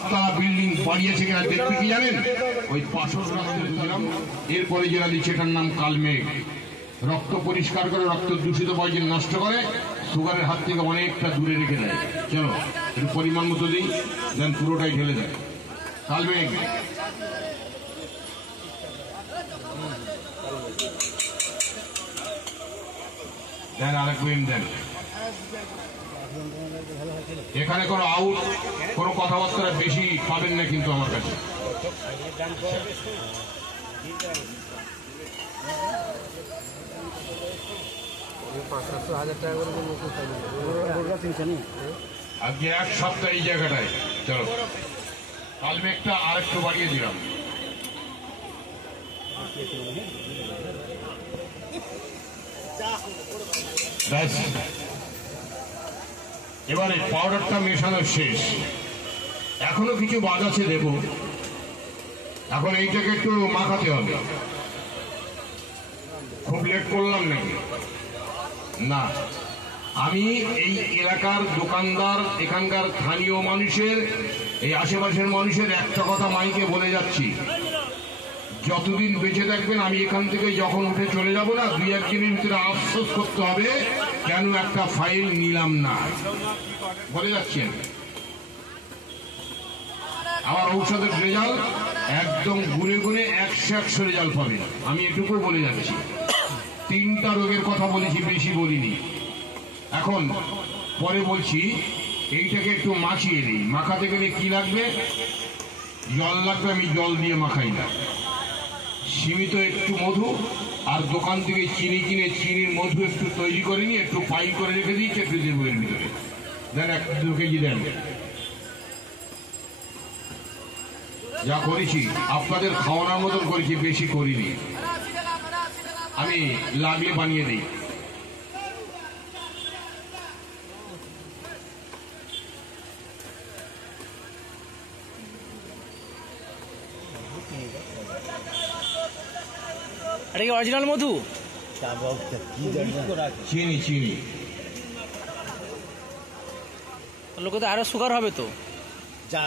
5 তলা বিল্ডিং বাড়িয়েছে কিনা দেখতে কি জানেন? ওই 500 টাকা দিলাম। এরপরে যেটা দিচ্ছে এটার নাম কালমেঘ। রক্ত পরিষ্কার করে, রক্ত দূষিত পয়জন নষ্ট করে, সুগারের হাত থেকে অনেকটা দূরে রেখে দেয়। চলো একটু পরিমাণ মতো দিই, দেন পুরোটাই ঢেলে দেয়। কালমেঘ দেন, আরেক বইম দেন। এখানে কোনো আউট, কোনো কথাবার্তা বেশি পাবেন না কিন্তু আমার কাছে। আজকে 1 সপ্তাহ এই জায়গাটায়। চলো কালমেঘটা আরেকটু বাড়িয়ে দিলাম। এবারে পাউডারটা মেশানো শেষ, এখনো কিছু বাদ আছে দেব। এখন এইটাকে একটু মাখাতে হবে। খুব লেট করলাম নাকি? না, আমি এই এলাকার দোকানদার, এখানকার স্থানীয় মানুষের, এই আশেপাশের মানুষের একটা কথা মাইকে বলে যাচ্ছি, যতদিন বেঁচে থাকবেন আমি এখান থেকে যখন উঠে চলে যাব না, 2-1 দিনের ভিতরে আফসোস করতে হবে কেন একটা ফাইল নিলাম না, বলে যাচ্ছেন। আমার ঔষধের রেজাল্ট একদম গুনে গুনে 100 রেজাল্ট পাবে। আমি এটুকু বলে যাচ্ছি। 3টা রোগের কথা বলেছি, বেশি বলিনি। এখন পরে বলছি, এইটাকে একটু মাখিয়ে দিই। মাখাতে গেলে কি লাগবে? জল লাগবে। আমি জল দিয়ে মাখাই না, সীমিত একটু মধু আর দোকান থেকে চিনি কিনে চিনির মধু একটু তৈরি করে নিয়ে একটু পাইল করে রেখে দিয়েছি, একটু দেবো এর ভিতরে। দেন 1-2 কেজি দেন। যা করেছি আপনাদের খাওয়ানোর মতন করেছি, বেশি করিনি। আমি লাগলে বানিয়ে দিই। এটা কি অরিজিনাল মধু? চিনি চিনি লোকে তো আরো সুগার হবে তো। যা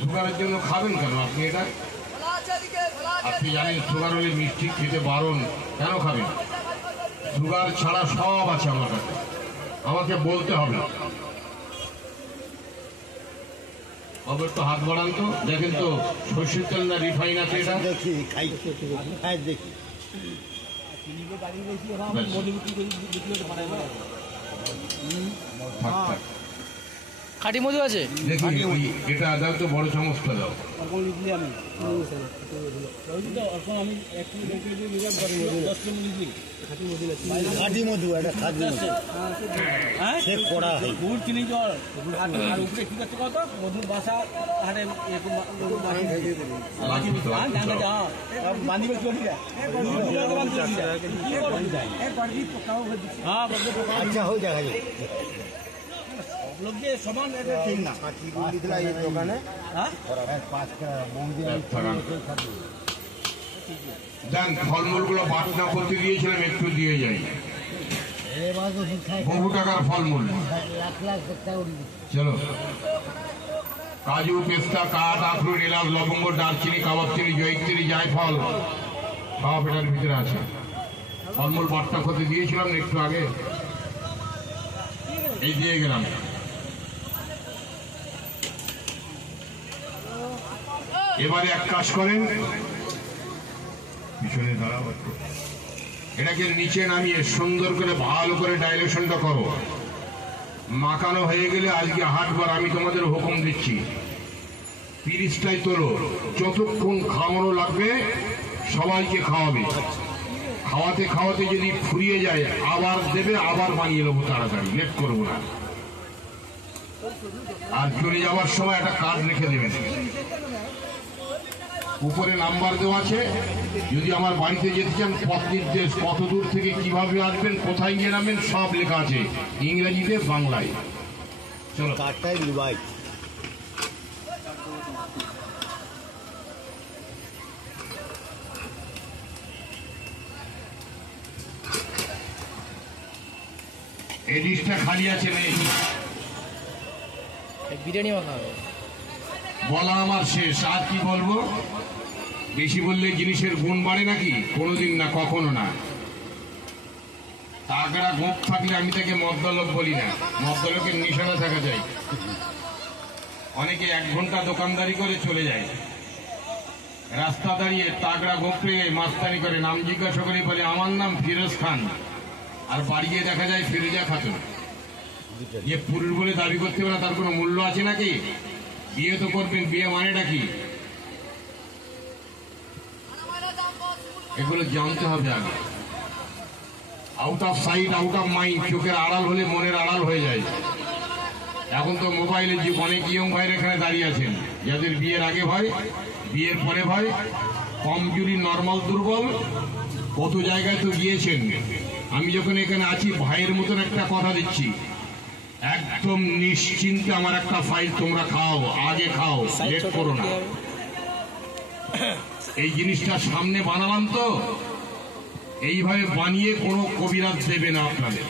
সুগারের জন্য খাবেন কেন আপনি এটা? আপনি জানেন সুগার হলে মিষ্টি খেতে বারণ, কেন খাবেন? সুগার ছাড়া সব আছে আমার কাছে, আমাকে বলতে হবে। খবর তো হাত বাড়ান তো, দেখেন তো সর্ষের তেল না রিফাইন আছে এটা? দেখি খাই দেখি। খাঁটি মধু আছে দেখি, এটা দাও তো, বড় চামচটা দাও। খাঁটি মধু, এটা খাঁটি মধু সে করা হয়। গুড় চিনি জল আর উপরে কি করতে কত মধুর বাসা হারে বাঁধিবে চলি আচ্ছা হয়ে যায় লোক যে সমান ঠিক না। দোকানে দেন, ফলমূলগুলো বাটনা করতে দিয়েছিলাম, একটু দিয়ে যাই। বহু টাকার ফলমূল। চলো, কাজু, পেস্তা, কাঠ, আখরোট, এলাচ, লবঙ্গ, দারচিনি, কাবাব চিনি, জয়িত্রী, জায়ফল সব এটার ভিতরে আছে। ফলমূল বাটনা করতে দিয়েছিলাম একটু আগে, এই দিয়ে গেলাম। এবারে এক কাজ করেন, পিছনে দাঁড়াও, এটাকে নিচে নামিয়ে সুন্দর করে ভালো করে ডাইলেশনটা করো। মাখানো হয়ে গেলে আজকে হাটবার আমি তোমাদের হুকুম দিচ্ছি, 30টাই তোলো। যতক্ষণ খাওয়ানো লাগবে সবাইকে খাওয়াবে। খাওয়াতে খাওয়াতে যদি ফুরিয়ে যায় আবার দেবে, আবার বানিয়ে নেবো তাড়াতাড়ি, লেট করবো না। আর চলে যাওয়ার সময় একটা কার্ড রেখে দেবেন, উপরে নাম্বার দেওয়া আছে। যদি আমার বাড়িতে যেতে চান, পথ নির্দেশ, কত দূর থেকে কিভাবে আসবেন, কোথায় গিয়ে নামবেন, সব লেখা আছে ইংরেজিতে, বাংলায়। চলো কাঠটাই ভাই। এই ডিশটা খালি আছে, নেই? বিরিয়ানি মাখা হবে। বলা আমার শেষ, আর কি বলবো? বেশি বললে জিনিসের গুণ বাড়ে নাকি? কোনোদিন না, কখনো না। তাগড়া গোপ থাকলে আমি তাকে মদ্দলোক বলি না, মদ্দলোকের নিশানা থাকা যায়। অনেকে 1 ঘন্টা দোকানদারি করে চলে যায়, রাস্তা দাঁড়িয়ে তাগড়া গোপ পেয়ে মাস্তানি করে, নাম জিজ্ঞাসা করে বলে আমার নাম ফিরোজ খান, আর বাড়িয়ে দেখা যায় ফিরোজা খাতুন। যে পুরুষ বলে দাবি করতে হবে না তার কোনো মূল্য আছে নাকি? বিয়ে তো করবেন, বিয়ে মানেটা কি? এগুলো জানতে হবে আগে। Out of sight out of mind, চোখের আড়াল হলে মনের আড়াল হয়ে যায়। এখন তো মোবাইলের যুগ, অনেক ইয়ং ভাইয়ের এখানে দাঁড়িয়ে আছেন যাদের বিয়ের আগে ভয়, বিয়ের পরে ভয়, কমজোরি, নর্মাল, দুর্বল, কত জায়গায় তো গিয়েছেন। আমি যখন এখানে আছি ভাইয়ের মতন একটা কথা দিচ্ছি, একদম নিশ্চিন্তে আমার একটা ফাইল তোমরা খাও, আগে খাও, লেট করো না। এই জিনিসটা সামনে বানালাম তো, এইভাবে বানিয়ে কোনো কবিরাজ দেবে না আপনাদের।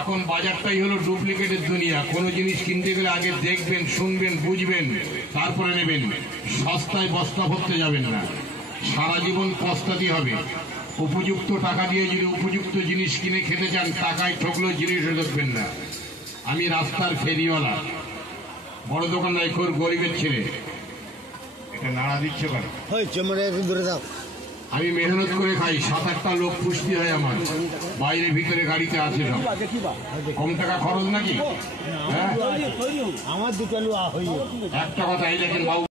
এখন বাজারটাই হলো ডুপ্লিকেটের দুনিয়া। কোনো জিনিস কিনতে গেলে আগে দেখবেন, শুনবেন, বুঝবেন, তারপরে নেবেন। সস্তায় বস্তা ভরতে যাবেন না, সারা জীবন পস্তাতে হবে। উপযুক্ত টাকা দিয়ে যদি উপযুক্ত জিনিস কিনে খেতে চান, টাকায় ঠকলেও জিনিসও দেখবেন না। আমি রাস্তার ফেরিওয়ালা, বড় দোকানদার, খোর গরিবের ছেলে। এটা নাড়া দিচ্ছে কেন? হয়েছে মানে একটু দূরে থাক। আমি মেহনত করে খাই, 7-8টা লোক পুষ্টি হয় আমার, বাইরে ভিতরে গাড়িতে আছে সব। দেখি বা কম টাকা খরচ নাকি? হ্যাঁ, তৈরি হোক। আমার দুটো আলু হয়ে একটা কথা, এই দেখেন বাবু।